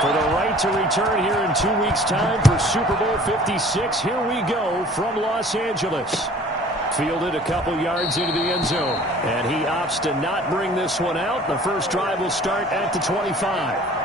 For the right to return here in 2 weeks' time for Super Bowl 56. Here we go from Los Angeles. Fielded a couple yards into the end zone. And he opts to not bring this one out. The first drive will start at the 25.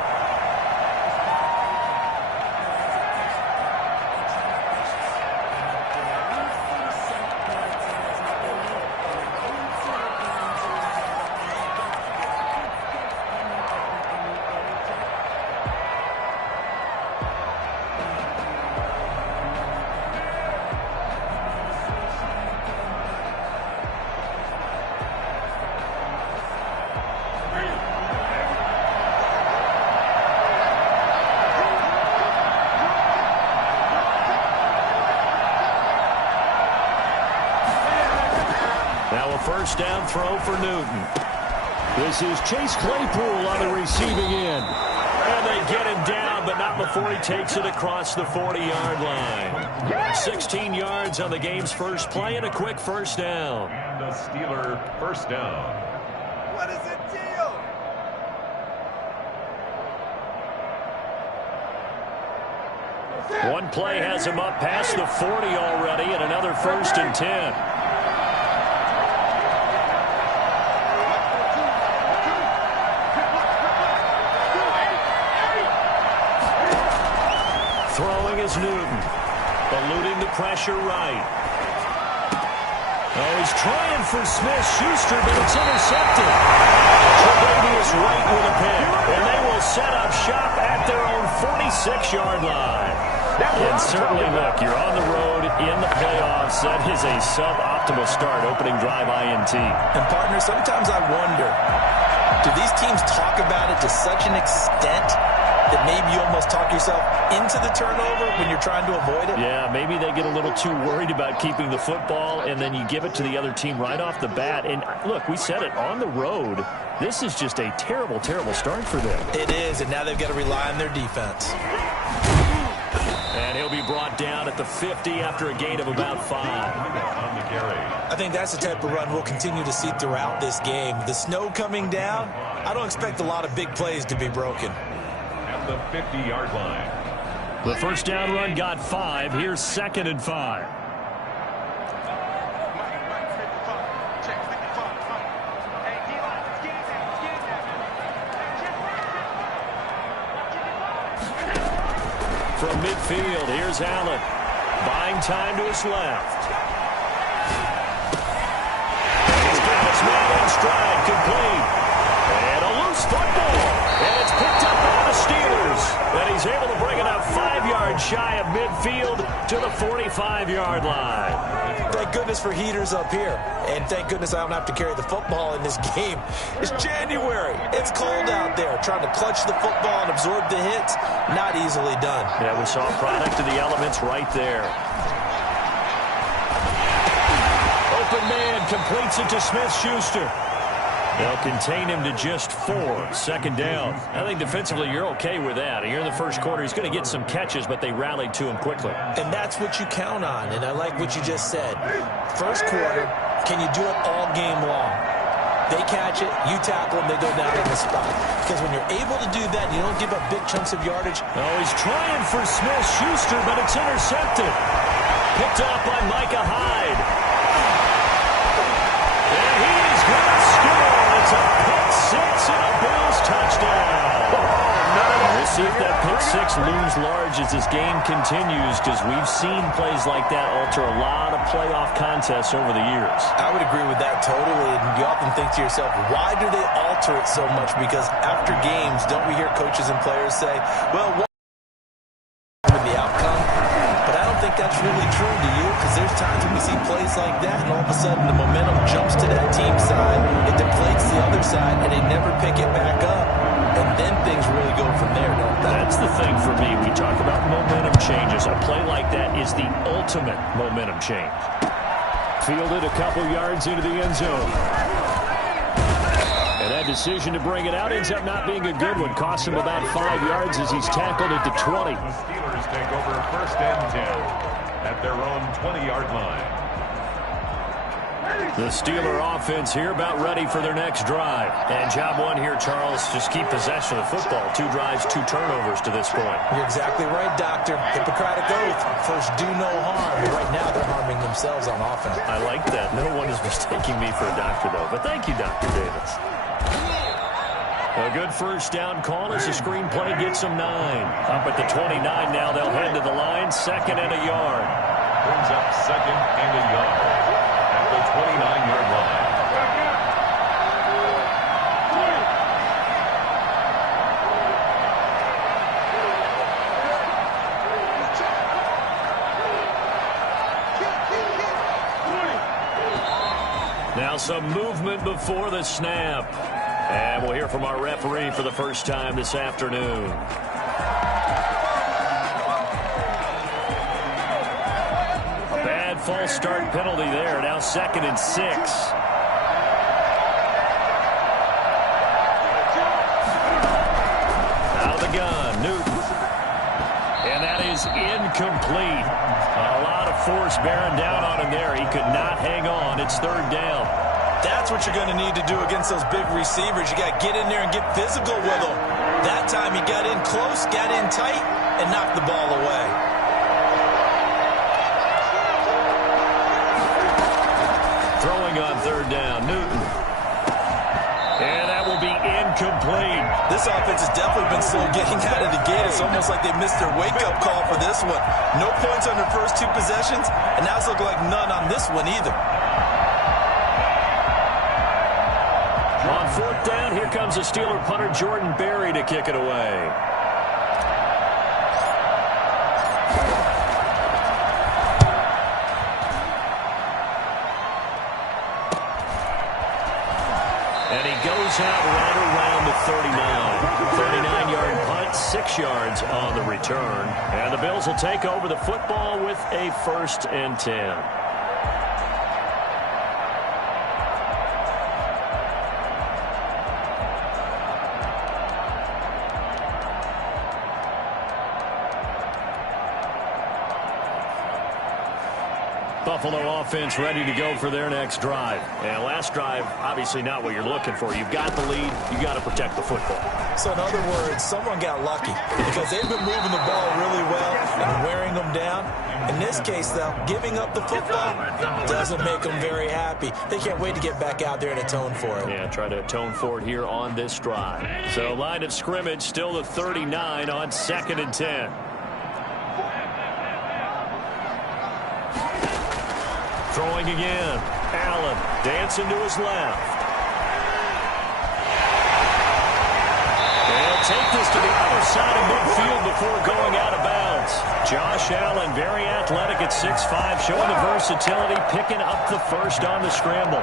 First down throw for Newton. This is Chase Claypool on the receiving end. And they get him down, but not before he takes it across the 40-yard line. 16 yards on the game's first play and a quick first down. And a Steeler first down. What is the deal? One play has him up past the 40 already, and another 1st and 10. Throwing is Newton. Eluding the pressure right. Oh, he's trying for Smith-Schuster, but it's intercepted. Tre'Davious White with a pick. And they will set up shop at their own 46-yard line. And certainly, look, you're on the road in the playoffs. That is a suboptimal start, opening drive INT. And, partner, sometimes I wonder, do these teams talk about it to such an extent that maybe you almost talk yourself into the turnover when you're trying to avoid it? Yeah, maybe they get a little too worried about keeping the football, and then you give it to the other team right off the bat. And, look, we said it, on the road, this is just a terrible, terrible start for them. It is, and now they've got to rely on their defense. And he'll be brought down at the 50 after a gain of about 5. I think that's the type of run we'll continue to see throughout this game. The snow coming down, I don't expect a lot of big plays to be broken. At the 50-yard line. The first down run got 5. Here's 2nd and 5. From midfield, here's Allen. Buying time to his left. He's got his man in stride, complete. And a loose football. And it's picked up by the Steelers. And he's able to bring it up 5 yards shy of midfield to the 45-yard line. Thank goodness for heaters up here. And thank goodness I don't have to carry the football in this game. It's January. It's cold out there. Trying to clutch the football and absorb the hits, not easily done. Yeah, we saw a product of the elements right there. Open man completes it to Smith-Schuster. They'll contain him to just 4. 2nd down. I think defensively you're okay with that. Here in the first quarter, he's going to get some catches, but they rallied to him quickly. And that's what you count on, and I like what you just said. First quarter, can you do it all game long? They catch it, you tackle them, they go down in the spot. Because when you're able to do that, you don't give up big chunks of yardage. Oh, he's trying for Smith-Schuster, but it's intercepted. Picked off by Micah Hyde. And he's going to score. It's a pick 6 and a Bills touchdown. We'll see if that pick 6 looms large as this game continues, because we've seen plays like that alter a lot of playoff contests over the years. I would agree with that totally, and you often think to yourself, why do they alter it so much? Because after games, don't we hear coaches and players say, well, what the outcome? But I don't think that's really true, do you? Because there's times when we see plays like that, and all of a sudden the momentum jumps to that team side, it deflates the other side, and they never pick it back up. And then things really go from there, don't they? That's the thing for me. We talk about momentum changes. A play like that is the ultimate momentum change. Fielded a couple yards into the end zone. And that decision to bring it out ends up not being a good one. Costs him about 5 yards as he's tackled at the 20. The Steelers take over 1st and 10 at their own 20-yard line. The Steeler offense here about ready for their next drive. And job one here, Charles, just keep possession of the football. 2 drives, 2 turnovers to this point. You're exactly right, Doctor. Hippocratic oath. First, do no harm. But right now, they're harming themselves on offense. I like that. No one is mistaking me for a doctor, though. But thank you, Dr. Davis. A good first down call as the screenplay gets them 9. Up at the 29 now, they'll head to the line. 2nd and a yard. Brings up 2nd and a yard at the 29-yard line. Now some movement before the snap. And we'll hear from our referee for the first time this afternoon. A bad false start penalty there. Now 2nd and 6. Out of the gun, Newton. And that is incomplete. A lot of force bearing down on him there. He could not hang on. It's 3rd down. That's what you're going to need to do against those big receivers. You got to get in there and get physical with them. That time he got in close, got in tight, and knocked the ball away. Throwing on 3rd down, Newton. And that will be incomplete. This offense has definitely been slow getting out of the gate. It's almost like they missed their wake-up call for this one. No points on their first 2 possessions, and now it's looking like none on this one either. On 4th down, here comes the Steeler punter Jordan Berry to kick it away. And he goes out right around the 39. 39-yard punt, 6 yards on the return. And the Bills will take over the football with a 1st and 10. Buffalo offense ready to go for their next drive. And last drive, obviously not what you're looking for. You've got the lead. You got to protect the football. So in other words, someone got lucky because they've been moving the ball really well and wearing them down. In this case, though, giving up the football doesn't make them very happy. They can't wait to get back out there and atone for it. Yeah, try to atone for it here on this drive. So line of scrimmage still the 39 on 2nd and 10. Throwing again. Allen dancing to his left. They'll take this to the other side of midfield before going out of bounds. Josh Allen, very athletic at 6'5", showing the versatility, picking up the first on the scramble.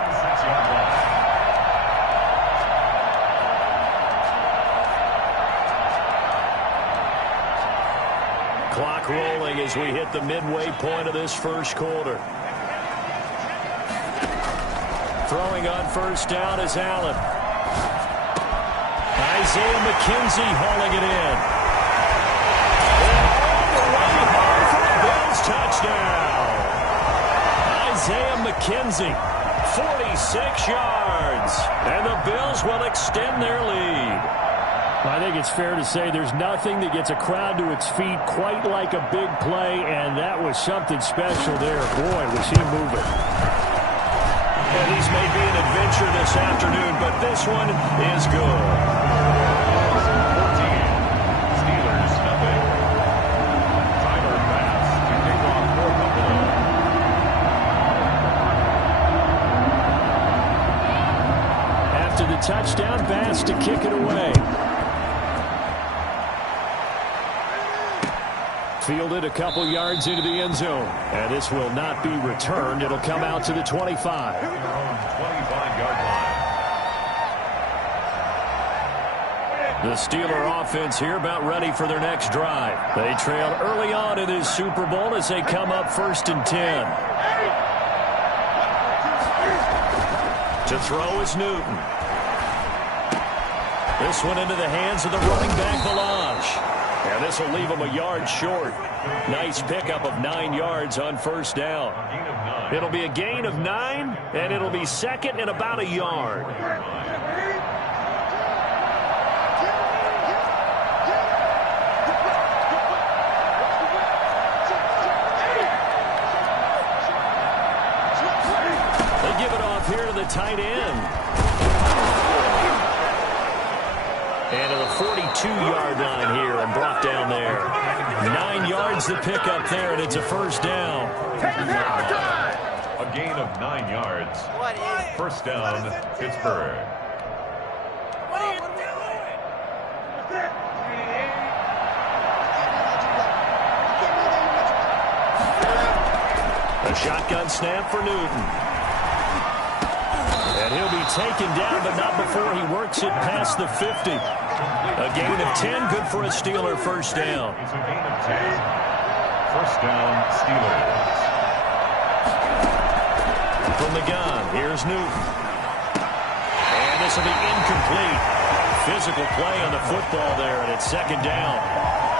Clock rolling as we hit the midway point of this first quarter. Throwing on 1st down is Allen. Isaiah McKenzie hauling it in. And all the way home for a Bills touchdown. Isaiah McKenzie, 46 yards. And the Bills will extend their lead. I think it's fair to say there's nothing that gets a crowd to its feet quite like a big play, and that was something special there. Boy, was he moving. And these may be an adventure this afternoon, but this one is good. 14. Steelers nothing. Tyler Bass to kick off for Buffalo. After the touchdown, Bass to kick it away. Fielded a couple yards into the end zone. And this will not be returned. It'll come out to the 25. 25-yard line. The Steeler offense here about ready for their next drive. They trailed early on in this Super Bowl as they come up 1st and 10. To throw is Newton. This one into the hands of the running back, Melange. And this will leave him a yard short. Nice pickup of 9 yards on first down. It'll be a gain of 9, and it'll be second and about a yard. They give it off here to the tight end. And to the 42-yard line here and brought down there. 9 yards to pick up there, and it's a first down. A gain of 9 yards. First down, Pittsburgh. What are you doing? A shotgun snap for Newton. And he'll be taken down, but not before he works it past the 50. A gain of 10, good for a Steeler first down. It's a gain of 10. First down, Steelers. From the gun, here's Newton. And this will be incomplete. Physical play on the football there, and it's second down.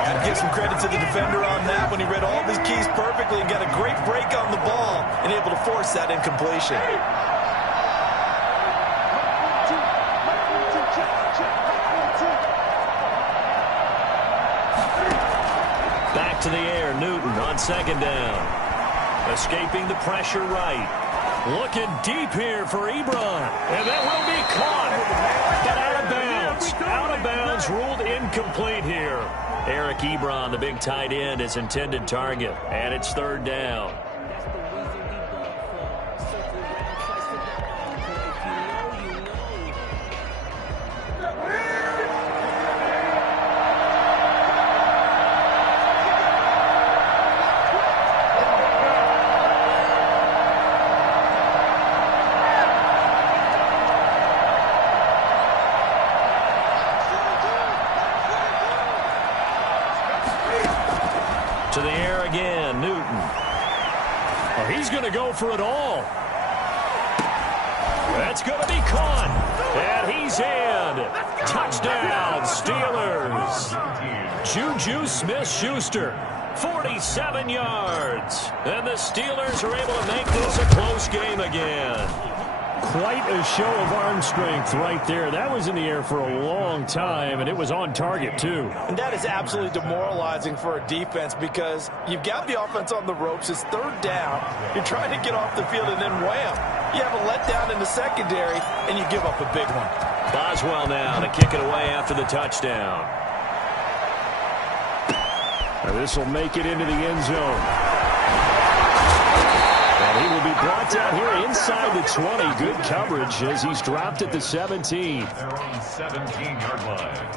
Got to give some credit to the defender on that when he read all of his keys perfectly and got a great break on the ball and able to force that incompletion. Back to the air, Newton on second down. Escaping the pressure right. Looking deep here for Ebron. And that will be caught. But out of bounds. Out of bounds, ruled incomplete here. Eric Ebron, the big tight end, is intended target. And it's third down. To the air again, Newton. Oh, he's going to go for it all. That's going to be caught. And he's in. Touchdown, Steelers. Juju Smith-Schuster, 47 yards. And the Steelers are able to make this a close game again. Quite a show of arm strength right there. That was in the air for a long time, and it was on target, too. And that is absolutely demoralizing for a defense because you've got the offense on the ropes. It's third down. You're trying to get off the field, and then wham. You have a letdown in the secondary, and you give up a big one. Boswell now to kick it away after the touchdown. This will make it into the end zone. And he will be brought down here inside the 20. Good coverage as he's dropped at the 17. They're on the 17-yard line.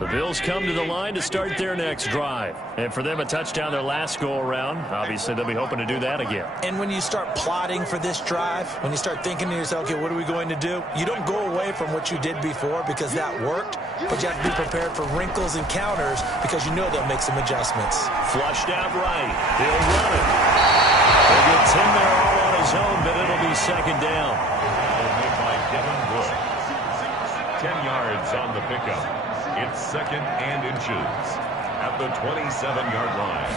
The Bills come to the line to start their next drive. And for them, a touchdown their last go-around. Obviously, they'll be hoping to do that again. And when you start plotting for this drive, when you start thinking to yourself, okay, what are we going to do? You don't go away from what you did before because that worked, but you have to be prepared for wrinkles and counters because you know they'll make some adjustments. Flushed out right. He'll run it. He'll get Tim there all on his own, but it'll be second down. Made by Devin Wood. 10 yards on the pickup. It's second and inches at the 27-yard line.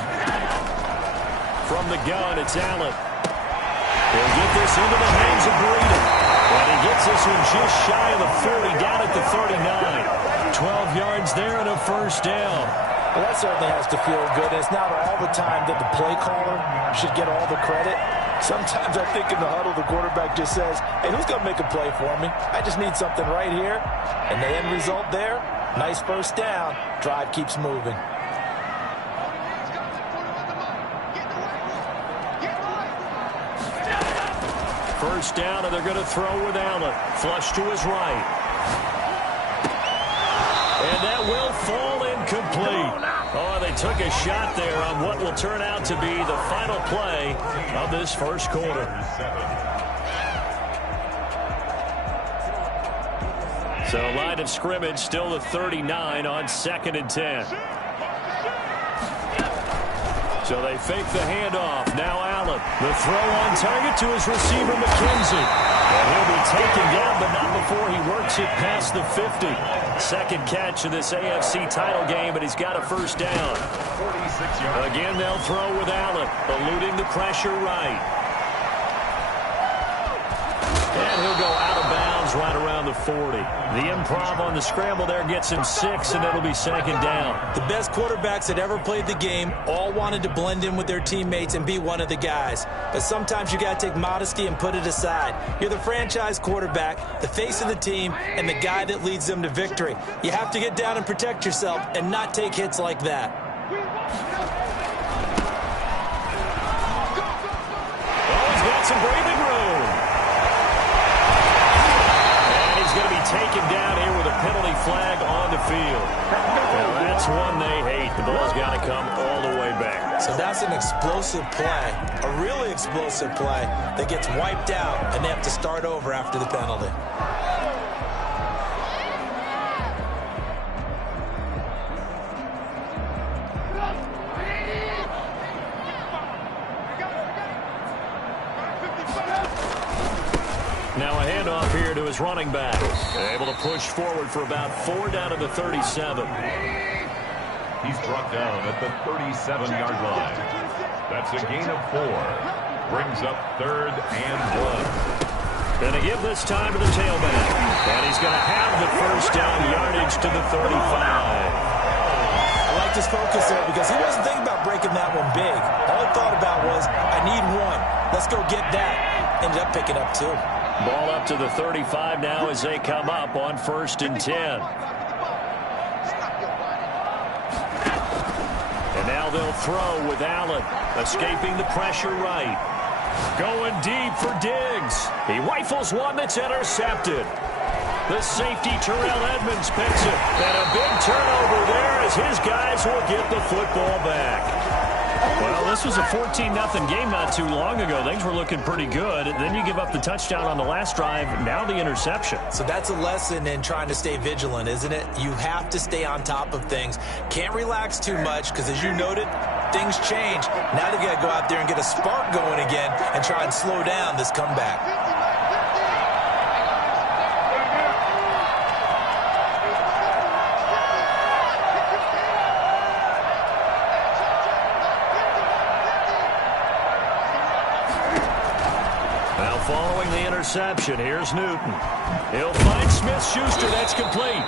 From the gun, it's Allen. He'll get this into the hands of Breida. And he gets this one just shy of the 40, down at the 39. 12 yards there and a first down. Well, that certainly has to feel good. It's not all the time that the play caller should get all the credit. Sometimes I think in the huddle, the quarterback just says, hey, who's going to make a play for me? I just need something right here. And the end result there, nice first down. Drive keeps moving. First down, and they're going to throw with Allen. Flush to his right. And that will fall incomplete. Oh, they took a shot there on what will turn out to be the final play of this first quarter. So line of scrimmage still the 39 on 2nd and 10. So they fake the handoff. Now Allen. The throw on target to his receiver, McKenzie. And he'll be taken down, but not before he works it past the 50. Second catch of this AFC title game, but he's got a first down. 46 yards. Again, they'll throw with Allen, eluding the pressure right. And he'll go out of bounds right around the 40. The improv on the scramble there gets him 6, and it'll be second down. The best quarterbacks that ever played the game all wanted to blend in with their teammates and be one of the guys. But sometimes you got to take modesty and put it aside. You're the franchise quarterback, the face of the team, and the guy that leads them to victory. You have to get down and protect yourself and not take hits like that. Oh, he's got some breathing room. Going to be taken down here with a penalty flag on the field. Well, that's one they hate. The ball's got to come all the way back. So that's an explosive play, a really explosive play that gets wiped out, and they have to start over after the penalty. Now a handoff here to his running back. Able to push forward for about 4 down to the 37. He's brought down at the 37-yard line. That's a gain of 4. Brings up 3rd and 1. Going to give this time to the tailback. And he's going to have the first down yardage to the 35. I liked his focus there because he wasn't thinking about breaking that one big. All he thought about was, I need 1. Let's go get that. Ended up picking up 2. Ball up to the 35 now as they come up on 1st and 10. And now they'll throw with Allen, escaping the pressure right. Going deep for Diggs. He rifles one that's intercepted. The safety, Terrell Edmonds, picks it. And a big turnover there as his guys will get the football back. Well, this was a 14-0 game not too long ago. Things were looking pretty good. Then you give up the touchdown on the last drive. Now the interception. So that's a lesson in trying to stay vigilant, isn't it? You have to stay on top of things. Can't relax too much because, as you noted, things change. Now they got to go out there and get a spark going again and try and slow down this comeback. Following the interception, here's Newton. He'll find Smith-Schuster. That's complete.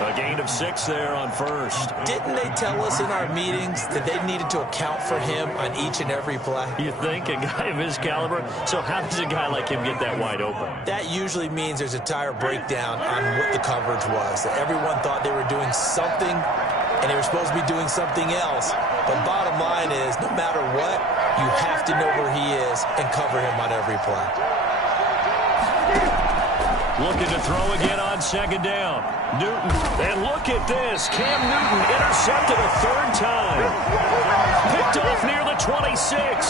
A gain of 6 there on 1st. Didn't they tell us in our meetings that they needed to account for him on each and every play? You think? A guy of his caliber? So how does a guy like him get that wide open? That usually means there's a tire breakdown on what the coverage was. That everyone thought they were doing something, and they were supposed to be doing something else. But bottom line is, no matter what, you have to know where he is and cover him on every play. Looking to throw again on 2nd down. Newton. And look at this. Cam Newton intercepted a 3rd time. Picked off near the 26.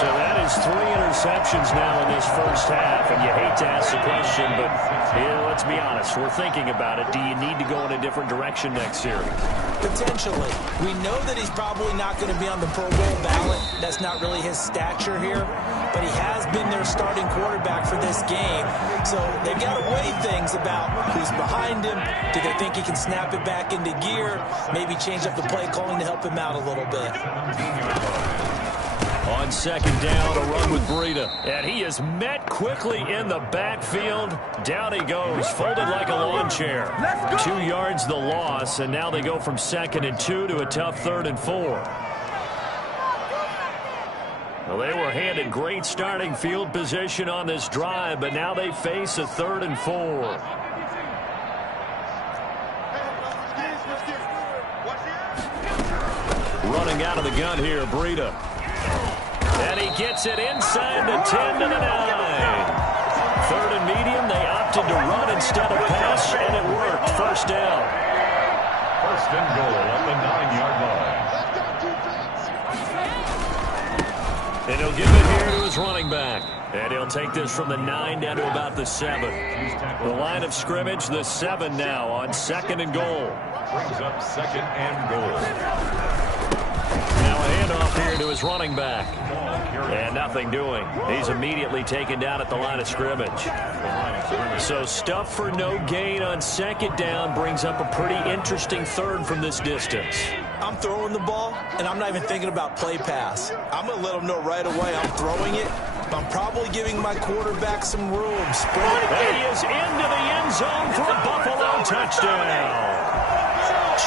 So that is 3 interceptions now in this first half. And you hate to ask the question, but let's be honest. We're thinking about it. Do you need to go in a different direction next year? Potentially. We know that he's probably not going to be on the Pro Bowl ballot. That's not really his stature here. But he has been their starting quarterback for this game. So they've got to weigh things about who's behind him. Do they think he can snap it back into gear? Maybe change up the play calling to help him out a little bit. On 2nd down, a run with Breida. And he is met quickly in the backfield. Down he goes, folded like a lawn chair. 2 yards the loss, and now they go from 2nd and 2 to a tough 3rd and 4. Well, they were handed great starting field position on this drive, but now they face a 3rd and 4. Running out of the gun here, Breida. And he gets it inside the 10 to the 9. 3rd and medium, they opted to run instead of pass, and it worked. First down. 1st and goal on the 9-yard line. And he'll give it here to his running back. And he'll take this from the 9 down to about the 7. The line of scrimmage, the 7 now on 2nd and goal. Brings up 2nd and goal. Now a handoff here to his running back. And nothing doing. He's immediately taken down at the line of scrimmage. So stuff for no gain on second down brings up a pretty interesting third from this distance. I'm throwing the ball, and I'm not even thinking about play pass. I'm going to let them know right away I'm throwing it. I'm probably giving my quarterback some room. And he is into the end zone for a Buffalo touchdown.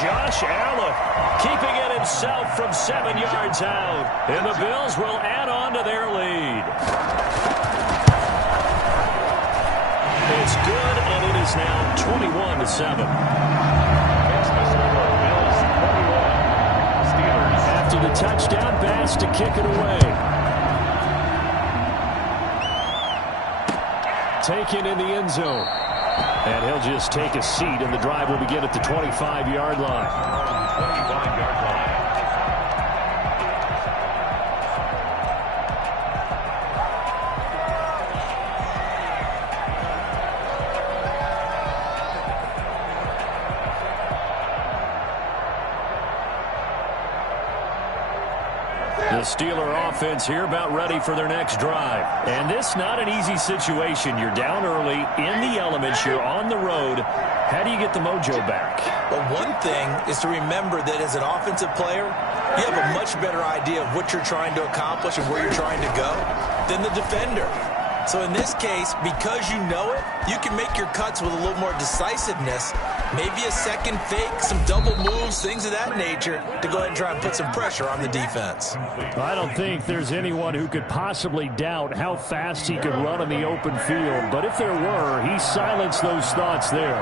Josh Allen keeping it himself from 7 yards out. And the Bills will add on to their lead. It's good, and it is now 21-7. After the touchdown pass to kick it away. Taken in the end zone. And he'll just take a seat, and the drive will begin at the 25-yard line. 25-yard line. The Steeler offense here about ready for their next drive. And this not an easy situation. You're down early, in the elements, you're on the road. How do you get the mojo back? Well, one thing is to remember that as an offensive player, you have a much better idea of what you're trying to accomplish and where you're trying to go than the defender. So in this case, because you know it, you can make your cuts with a little more decisiveness. Maybe a second fake, some double moves, things of that nature to go ahead and try and put some pressure on the defense. I don't think there's anyone who could possibly doubt how fast he could run in the open field. But if there were, he silenced those thoughts there.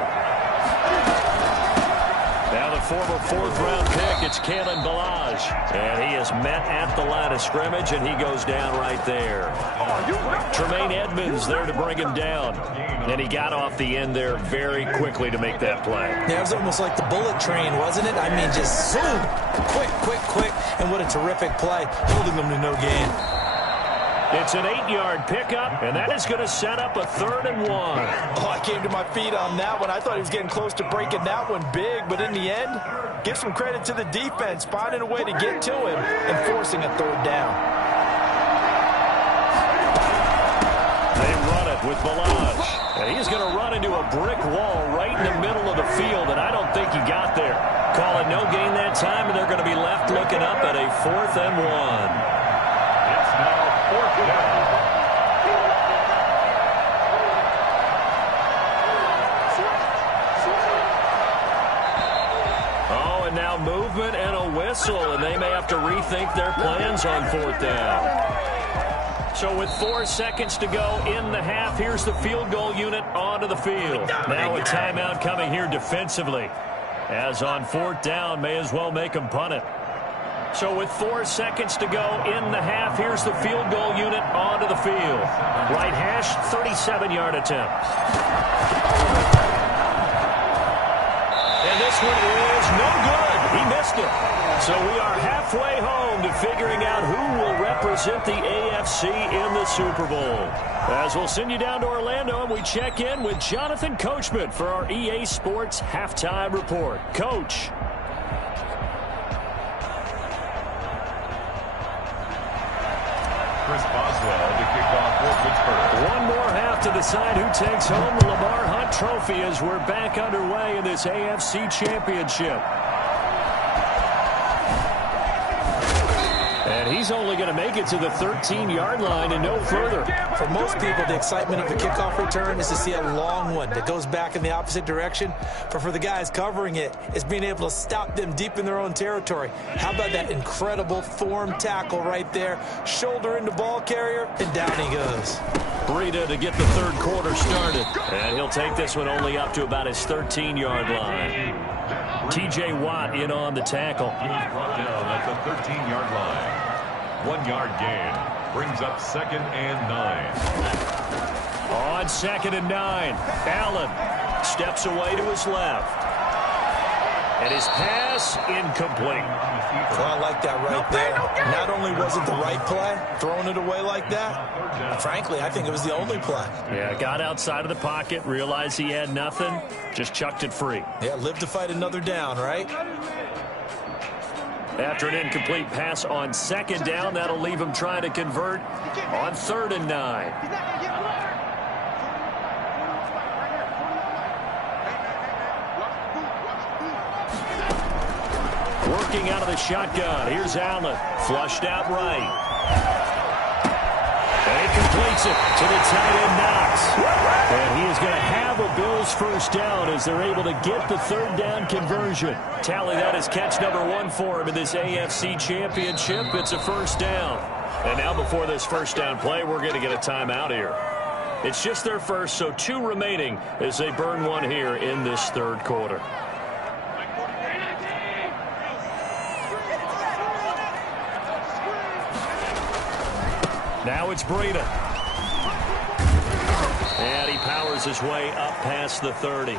Now the former fourth-round pick, it's Kalen Ballage. And he is met at the line of scrimmage, and he goes down right there. Tremaine Edmonds there to bring him down. And he got off the end there very quickly to make that play. Yeah, it was almost like the bullet train, wasn't it? I mean, just zoom, quick, and what a terrific play, holding them to no gain. It's an 8-yard pickup, and that is going to set up a 3rd and 1. Oh, I came to my feet on that one. I thought he was getting close to breaking that one big, but in the end, give some credit to the defense, finding a way to get to him and forcing a 3rd down. They run it with Ballage. And he's going to run into a brick wall right in the middle of the field, and I don't think he got there. Call it no gain that time, and they're going to be left looking up at a 4th and 1. It's now 4th down. Oh, and now movement and a whistle, and they may have to rethink their plans on 4th down. So with 4 seconds to go in the half, here's the field goal unit onto the field. Now a timeout coming here defensively. As on 4th down, may as well make them punt it. So with 4 seconds to go in the half, here's the field goal unit onto the field. Right hash, 37-yard attempt. And this one is no good. He missed it. So we are halfway home to figuring out who will represent the AFC in the Super Bowl. As we'll send you down to Orlando, and we check in with Jonathan Coachman for our EA Sports Halftime Report. Coach. Chris Boswell to kick off for Pittsburgh. One more half to decide who takes home the Lamar Hunt Trophy as we're back underway in this AFC Championship. And he's only going to make it to the 13-yard line and no further. For most people, the excitement of the kickoff return is to see a long one that goes back in the opposite direction. But for the guys covering it, it's being able to stop them deep in their own territory. How about that incredible form tackle right there? Shoulder into ball carrier, and down he goes. Breida to get the 3rd quarter started. And he'll take this one only up to about his 13-yard line. T.J. Watt in on the tackle. He's brought down at the 13-yard line. 1-yard gain brings up 2nd and 9. On 2nd and 9, Allen steps away to his left. And his pass incomplete. Well, I like that right there. Not only was it the right play, throwing it away like that, frankly, I think it was the only play. Yeah, got outside of the pocket, realized he had nothing, just chucked it free. Yeah, live to fight another down, right? After an incomplete pass on second down, that'll leave him trying to convert on 3rd and 9. Working out of the shotgun. Here's Allen. Flushed out right. And he completes it to the tight end, Knox. And he is going to have a Bills first down as they're able to get the 3rd down conversion. Tally that as catch number 1 for him in this AFC Championship. It's a first down. And now before this first down play, we're going to get a timeout here. It's just their first, so 2 remaining as they burn one here in this 3rd quarter. Now it's Breida. And he powers his way up past the 30.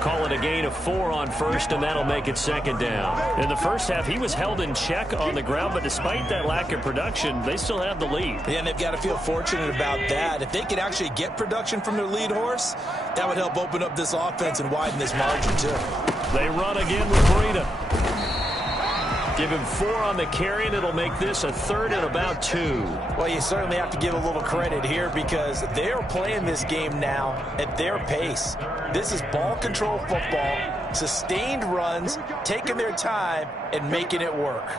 Call it a gain of 4 on first, and that'll make it 2nd down. In the first half, he was held in check on the ground, but despite that lack of production, they still have the lead. Yeah, and they've got to feel fortunate about that. If they could actually get production from their lead horse, that would help open up this offense and widen this margin, too. They run again with Breida. Give him 4 on the carry, and it'll make this a 3rd and about 2. Well, you certainly have to give a little credit here because they're playing this game now at their pace. This is ball control football, sustained runs, taking their time, and making it work.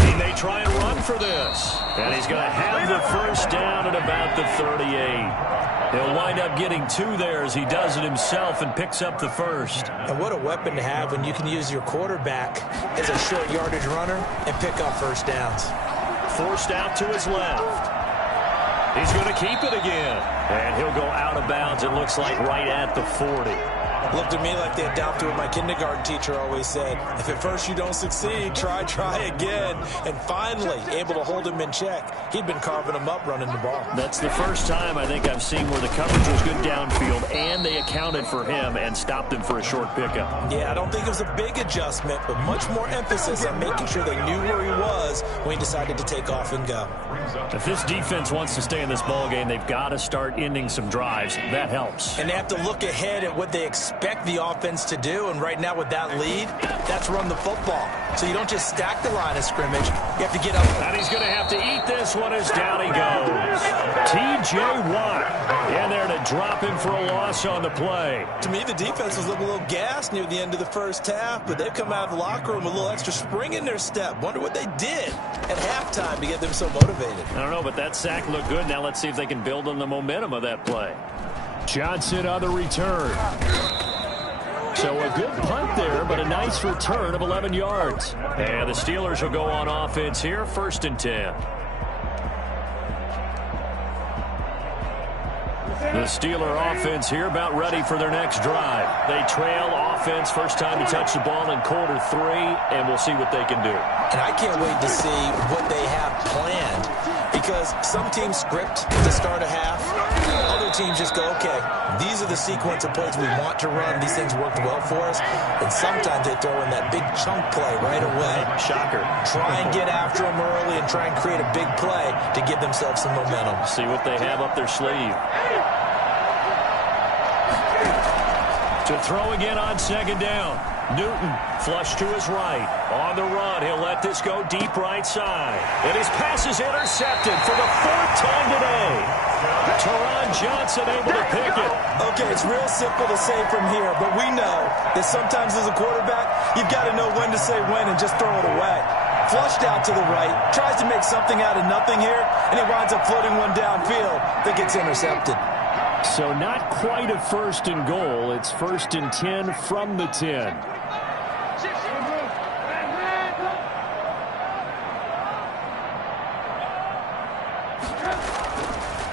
He may try and run for this. And he's going to have the first down at about the 38. He'll wind up getting 2 there as he does it himself and picks up the first. And what a weapon to have when you can use your quarterback as a short yardage runner and pick up first downs. Forced out to his left. He's going to keep it again. And he'll go out of bounds, it looks like, right at the 40. Looked to me like they adopted what my kindergarten teacher always said. If at first you don't succeed, try again. And finally, able to hold him in check. He'd been carving him up running the ball. That's the first time I think I've seen where the coverage was good downfield, and they accounted for him and stopped him for a short pickup. Yeah, I don't think it was a big adjustment, but much more emphasis on making sure they knew where he was when he decided to take off and go. If this defense wants to stay in this ballgame, they've got to start ending some drives. That helps. And they have to look ahead at what they expect the offense to do, and right now with that lead, that's run the football. So you don't just stack the line of scrimmage, you have to get up. And he's going to have to eat this one as down he goes. T.J. Watt in there to drop him for a loss on the play. To me, the defense was looking a little gassed near the end of the first half, but they've come out of the locker room with a little extra spring in their step. Wonder what they did at halftime to get them so motivated. I don't know, but that sack looked good. Now let's see if they can build on the momentum of that play. Johnson on the return. So a good punt there, but a nice return of 11 yards. And the Steelers will go on offense here, 1st and 10. The Steeler offense here about ready for their next drive. They trail offense, first time to touch the ball in quarter 3, and we'll see what they can do. And I can't wait to see what they have planned, because some teams script to start a half. Other teams just go, okay, these are the sequence of plays we want to run. These things worked well for us. And sometimes they throw in that big chunk play right away. Shocker. Try and get after them early and try and create a big play to give themselves some momentum. See what they have up their sleeve. To throw again on 2nd down. Newton flush to his right. On the run, he'll let this go deep right side. And his pass is intercepted for the 4th time today. Taron Johnson able to pick it. Okay, it's real simple to say from here, but we know that sometimes as a quarterback, you've got to know when to say when and just throw it away. Flushed out to the right, tries to make something out of nothing here, and he winds up floating one downfield that gets intercepted. So not quite a 1st and goal. It's 1st and 10 from the 10.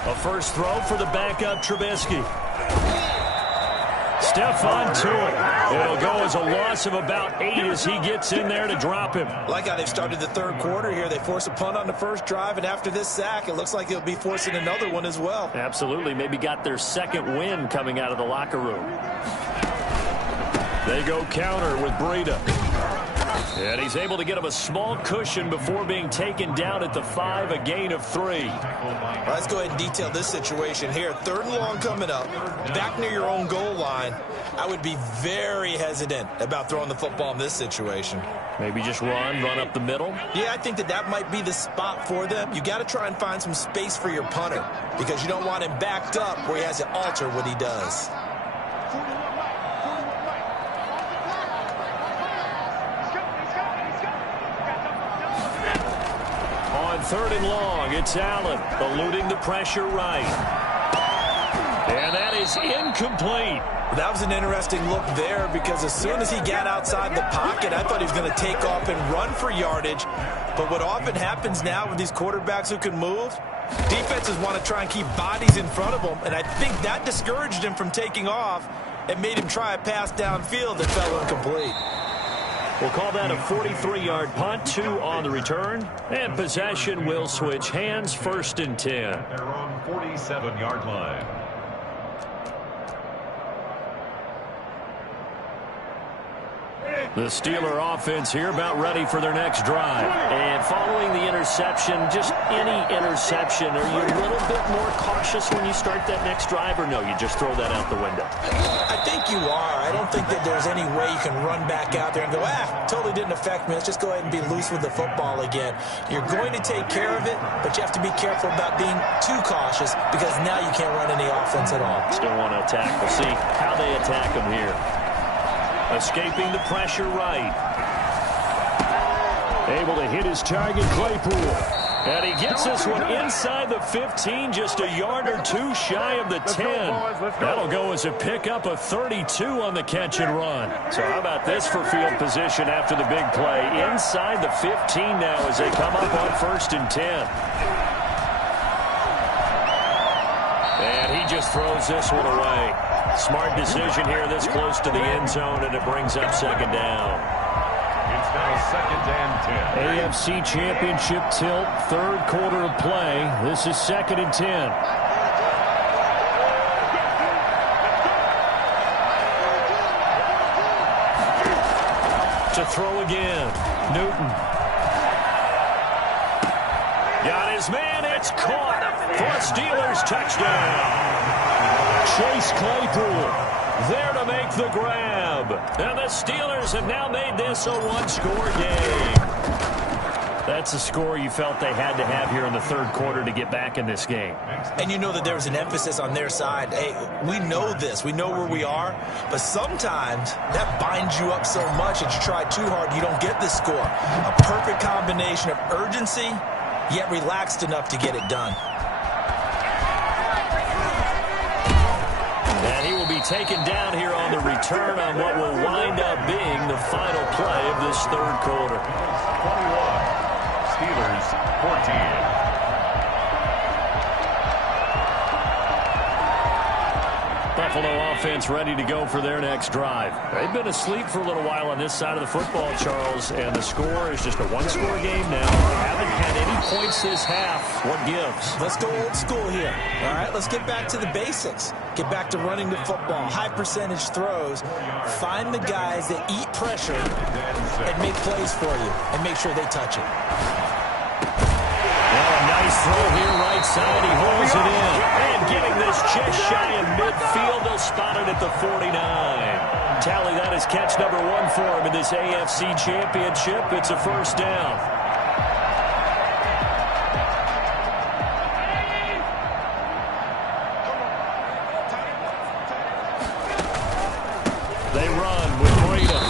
A first throw for the backup Trubisky. Stephon Tuitt. It'll go as a loss of about 8 as he gets in there to drop him. Like how they've started the 3rd quarter here. They force a punt on the first drive, and after this sack, it looks like they'll be forcing another one as well. Absolutely. Maybe got their 2nd win coming out of the locker room. They go counter with Breida. And he's able to get him a small cushion before being taken down at the 5, a gain of 3. Let's go ahead and detail this situation here. 3rd and long coming up, back near your own goal line. I would be very hesitant about throwing the football in this situation. Maybe just run up the middle. Yeah, I think that might be the spot for them. You got to try and find some space for your punter because you don't want him backed up where he has to alter what he does. On 3rd and long, it's Allen eluding the pressure right. And that is incomplete. That was an interesting look there because as soon as he got outside the pocket, I thought he was going to take off and run for yardage. But what often happens now with these quarterbacks who can move, defenses want to try and keep bodies in front of them. And I think that discouraged him from taking off and made him try a pass downfield that fell incomplete. We'll call that a 43-yard punt, 2 on the return. And possession will switch hands, 1st and 10. They're on 47-yard line. The Steeler offense here about ready for their next drive. And following the interception, just any interception, are you a little bit more cautious when you start that next drive, or no, you just throw that out the window? I think you are. I don't think that there's any way you can run back out there and go, totally didn't affect me. Let's just go ahead and be loose with the football again. You're going to take care of it, but you have to be careful about being too cautious because now you can't run any offense at all. Still want to attack. We'll see how they attack them here. Escaping the pressure right. Able to hit his target, Claypool. And he gets this one inside the 15, just a yard or 2 shy of the 10. That'll go as a pickup of 32 on the catch and run. So how about this for field position after the big play? Inside the 15 now as they come up on 1st and 10. And he just throws this one away. Smart decision here this close to the end zone, and it brings up 2nd down. It's now 2nd and 10. AFC Championship tilt, 3rd quarter of play. This is 2nd and 10. To throw again, Newton. Got his man, it's caught for a Steelers touchdown. Chase Claypool there to make the grab. And the Steelers have now made this a 1-score game. That's a score you felt they had to have here in the 3rd quarter to get back in this game. And you know that there was an emphasis on their side. Hey, we know this. We know where we are. But sometimes that binds you up so much that you try too hard, you don't get this score. A perfect combination of urgency, yet relaxed enough to get it done. And he will be taken down here on the return on what will wind up being the final play of this 3rd quarter. 21. Steelers 14. Buffalo offense ready to go for their next drive. They've been asleep for a little while on this side of the football, Charles, and the score is just a 1-score game now. They haven't had any points this half. What gives? Let's go old school here. All right, let's get back to the basics. Get back to running the football, high percentage throws. Find the guys that eat pressure and make plays for you and make sure they touch it. Nice throw here, right side. He holds it in. And getting this just shy of midfield. They'll spot it at the 49. Tally, that is catch number 1 for him in this AFC Championship. It's a 1st down. They run with Breida.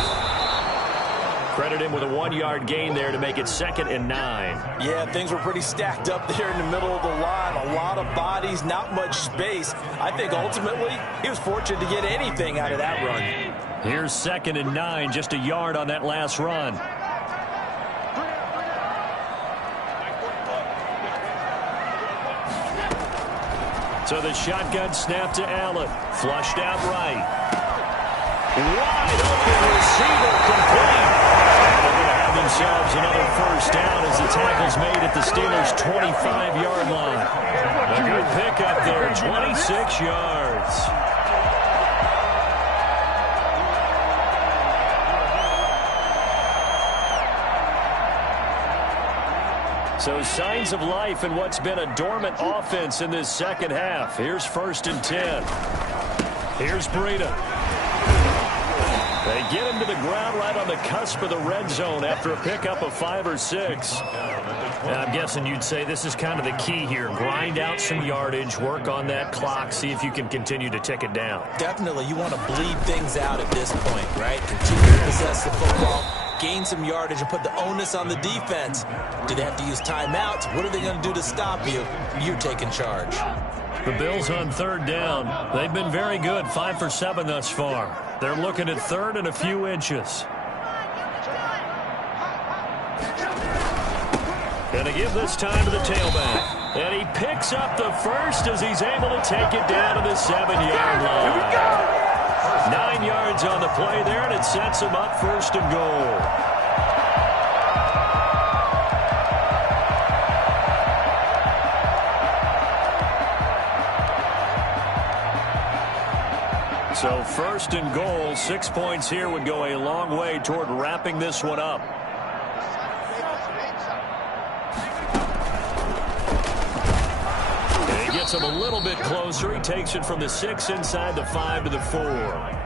Credit him with a 1-yard gain there to make it 2nd and 9. Yeah, things were pretty stacked up there in the middle of the line. A lot of bodies, not much space. I think ultimately he was fortunate to get anything out of that run. Here's 2nd and 9, just a yard on that last run. So the shotgun snap to Allen. Flushed out right. Wide open receiver complete. They're going to have themselves another 1st down as the tackle's made at the Steelers' 25-yard line. A good pickup there, 26 yards. So signs of life in what's been a dormant offense in this second half. Here's 1st and 10. Here's Breida. They get him to the ground right on the cusp of the red zone after a pickup of 5 or 6. I'm guessing you'd say this is kind of the key here. Grind out some yardage, work on that clock, see if you can continue to tick it down. Definitely, you want to bleed things out at this point, right? Continue to possess the football, gain some yardage, and put the onus on the defense. Do they have to use timeouts? What are they going to do to stop you? You're taking charge. The Bills on 3rd down. They've been very good, 5 for 7 thus far. They're looking at 3rd and a few inches. Gonna give this time to the tailback. And he picks up the first as he's able to take it down to the 7-yard line. Here we go! 9 yards on the play there, and it sets him up 1st and goal. So 1st and goal, 6 points here would go a long way toward wrapping this one up. And he gets him a little bit closer. He takes it from the 6 inside the 5 to the 4.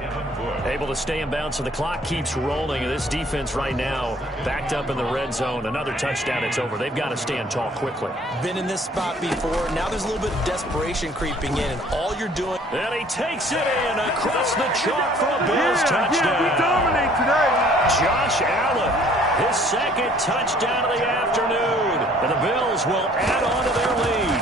Able to stay in bounds, so the clock keeps rolling. And this defense right now backed up in the red zone. Another touchdown, it's over. They've got to stand tall quickly. Been in this spot before. Now there's a little bit of desperation creeping in, and all you're doing... And he takes it in across the chalk for a Bills touchdown. We dominate today. Josh Allen, his 2nd touchdown of the afternoon. And the Bills will add on to their lead.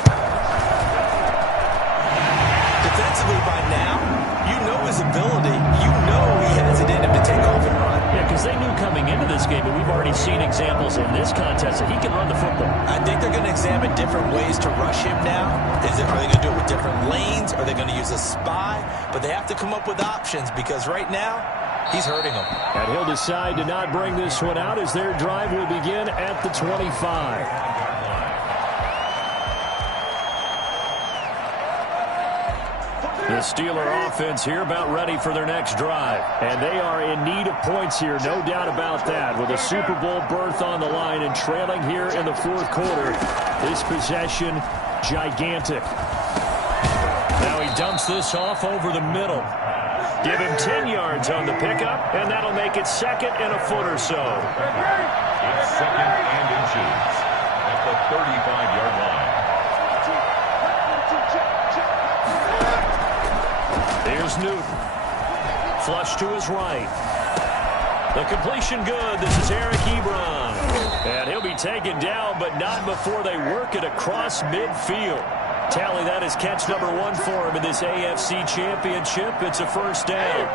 Defensively by now, you know his ability. You know he has it in him to take off and run. Yeah, because they knew coming into this game, and we've already seen examples in this contest that he can run the football. I think they're going to examine different ways to rush him now. Are they going to do it with different lanes? Are they going to use a spy? But they have to come up with options because right now, he's hurting them. And he'll decide to not bring this one out as their drive will begin at the 25. The Steeler offense here about ready for their next drive. And they are in need of points here, no doubt about that. With a Super Bowl berth on the line and trailing here in the 4th quarter. This possession, gigantic. Now he dumps this off over the middle. Give him 10 yards on the pickup, and that'll make it 2nd and a foot or so. It's 2nd and inches at the 35-yard line. Here's Newton. Flush to his right. The completion good. This is Eric Ebron. And he'll be taken down, but not before they work it across midfield. Tally, that is catch number 1 for him in this AFC Championship. It's a 1st down.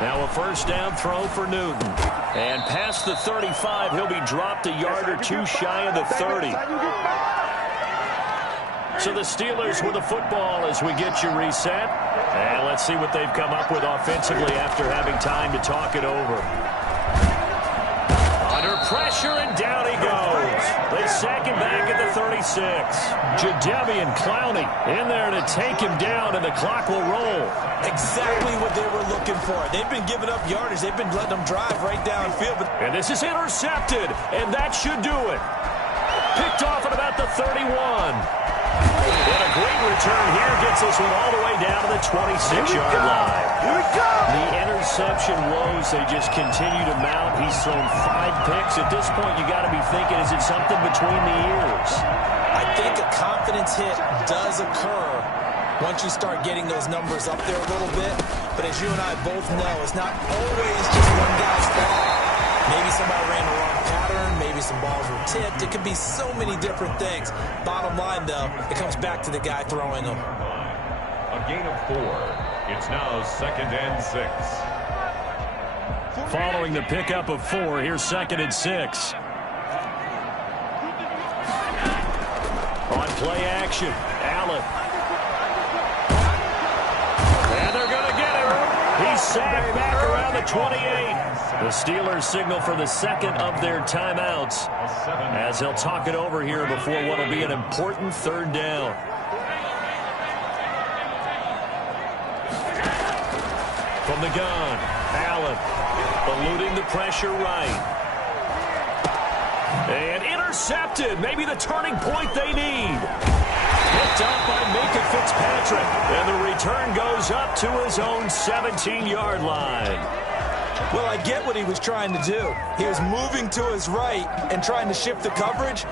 Now a 1st down throw for Newton. And past the 35, he'll be dropped a yard or 2 shy of the 30. So the Steelers with the football as we get you reset. And let's see what they've come up with offensively after having time to talk it over. Under pressure, and down he goes. They sack him back at the 36. Jadeveon Clowney in there to take him down, and the clock will roll. Exactly what they were looking for. They've been giving up yardage. They've been letting them drive right downfield. And this is intercepted, and that should do it. Picked off at about the 31. And a great return here gets this one all the way down to the 26-yard line. Here we go. The interception woes, they just continue to mount. He's thrown 5 picks. At this point, you got to be thinking, is it something between the ears? I think a confidence hit does occur once you start getting those numbers up there a little bit. But as you and I both know, it's not always just one guy's fault. Maybe somebody ran the wrong pattern. Maybe some balls were tipped. It could be so many different things. Bottom line, though, it comes back to the guy throwing them. A gain of 4. It's now 2nd and 6. Following the pickup of 4, here's 2nd and 6. On play action, Allen. And they're going to get him. He's sacked back around the 28. The Steelers signal for the 2nd of their timeouts as they'll talk it over here before what will be an important 3rd down. From the gun, Allen eluding the pressure right. And intercepted. Maybe the turning point they need. Picked up by Minkah Fitzpatrick. And the return goes up to his own 17-yard line. Well, I get what he was trying to do. He was moving to his right and trying to shift the coverage,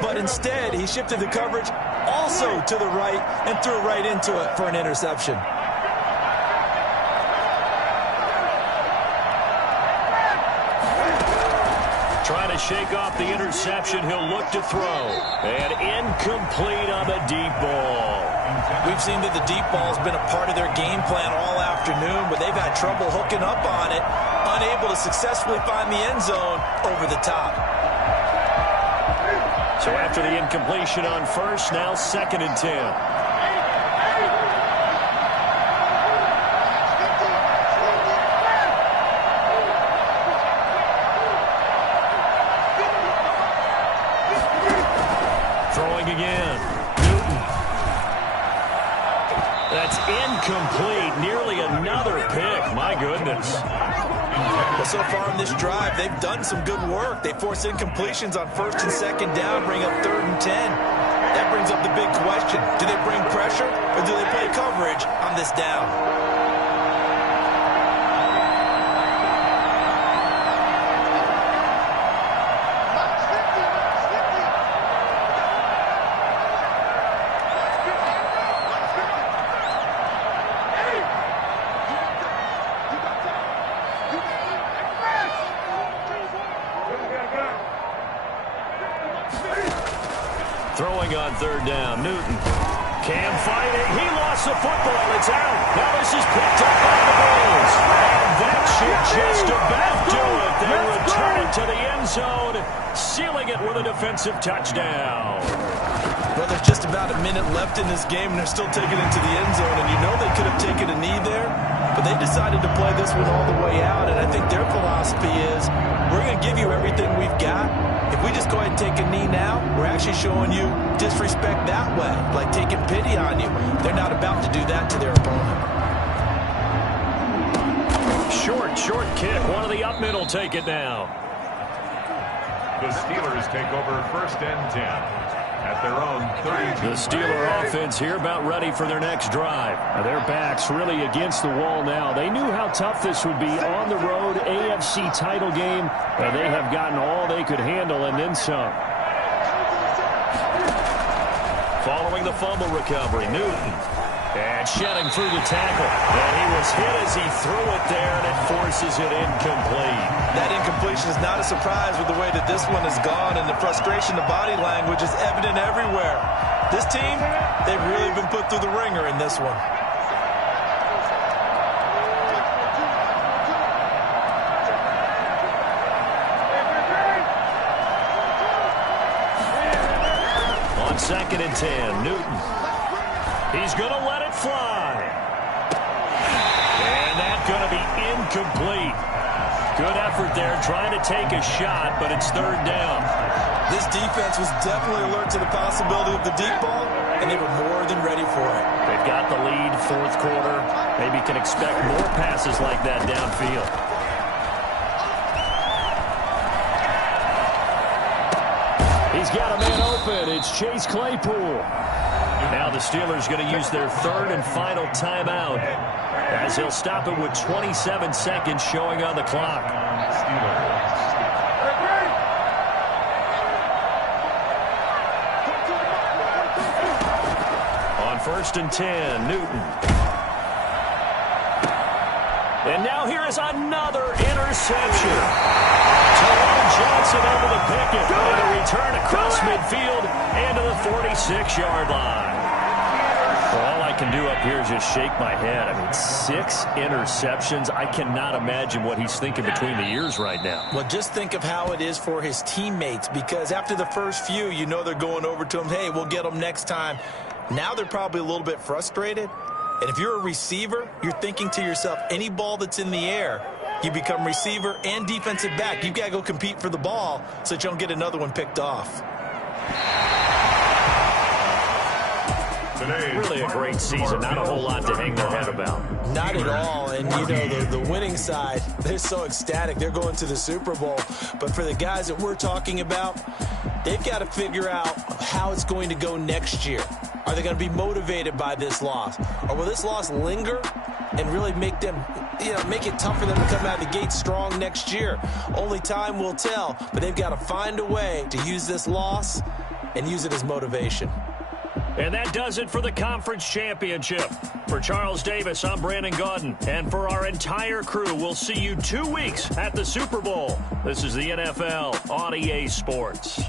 but instead he shifted the coverage also to the right and threw right into it for an interception. Trying to shake off the interception. He'll look to throw. And incomplete on the deep ball. We've seen that the deep ball has been a part of their game plan all afternoon, but they've had trouble hooking up on it, unable to successfully find the end zone over the top. So after the incompletion on first, now 2nd and 10. Again, Newton. That's incomplete. Nearly another pick. My goodness. Well, so far in this drive, they've done some good work. They force incompletions on 1st and 2nd down, bring up 3rd and 10. That brings up the big question. Do they bring pressure or do they play coverage on this down? Throwing on 3rd down, Newton. Cam fighting. He lost the football. It's out. Now this is picked up by the Bills. And that should just about do it. They return it to the end zone, sealing it with a defensive touchdown. Well, there's just about a minute left in this game, and they're still taking it to the end zone. And you know they could have taken a knee there, but they decided to play this one all the way out. And I think their philosophy is, we're going to give you everything we've got. If we just go ahead and take a knee now, we're actually showing you disrespect that way, like taking pity on you. They're not about to do that to their opponent. Short kick. One of the up middle take it now. The Steelers take over 1st and 10 at their own 32. The Steeler offense here about ready for their next drive. Now their backs really against the wall now. They knew how tough this would be on the road, AFC title game. They have gotten all they could handle and then some. Following the fumble recovery, Newton. And shedding through the tackle. And he was hit as he threw it there, and it forces it incomplete. That incompletion is not a surprise with the way that this one has gone, and the frustration, the body language is evident everywhere. This team, they've really been put through the ringer in this one. On 2nd and 10, Newton. He's going to let it fly. And that's going to be incomplete. Good effort there trying to take a shot, but it's 3rd down. This defense was definitely alert to the possibility of the deep ball, and they were more than ready for it. They've got the lead, 4th quarter. Maybe can expect more passes like that downfield. He's got a man open. It's Chase Claypool. Now the Steelers going to use their 3rd and final timeout as they'll stop it with 27 seconds showing on the clock. On 1st and 10, Newton. And now here is another interception. Taron Johnson able to pick it. And a return across midfield and to the 46-yard line. Well, all I can do up here is just shake my head. I mean, 6 interceptions. I cannot imagine what he's thinking between the ears right now. Well, just think of how it is for his teammates, because after the first few, you know they're going over to him, hey, we'll get them next time. Now they're probably a little bit frustrated. And if you're a receiver, you're thinking to yourself, any ball that's in the air, you become receiver and defensive back. You've got to go compete for the ball so that you don't get another one picked off. Really a great season. Not a whole lot to hang their head about. Not at all. And, you know, the winning side, they're so ecstatic. They're going to the Super Bowl. But for the guys that we're talking about, they've got to figure out how it's going to go next year. Are they going to be motivated by this loss? Or will this loss linger and really make them, you know, make it tough for them to come out of the gate strong next year? Only time will tell. But they've got to find a way to use this loss and use it as motivation. And that does it for the conference championship. For Charles Davis, I'm Brandon Gaudin. And for our entire crew, we'll see you 2 weeks at the Super Bowl. This is the NFL on EA Sports.